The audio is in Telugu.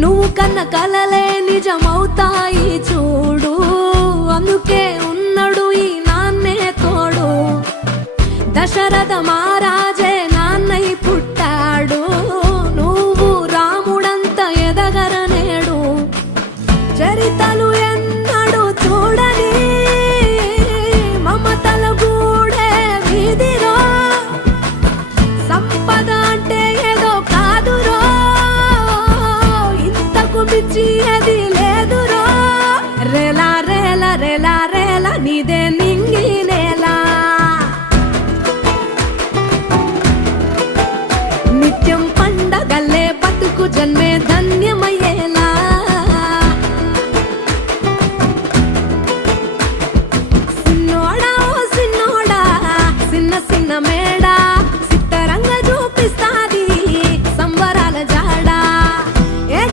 నువ్వు కన్న కలలే నిజమవుతాయి చూడు, అందుకే ఉన్నాడు ఈ నాన్నే తోడు. దశరథ మహారాజే నాన్నై పుట్టాడు, నువ్వు రాముడంత ఎదగరనేడు. చరితలు ఎన్నడు చూడని మమతల గూడే వీధిరో, సంపద అంటే ఏదో కాదురో, ఇంతకు మించి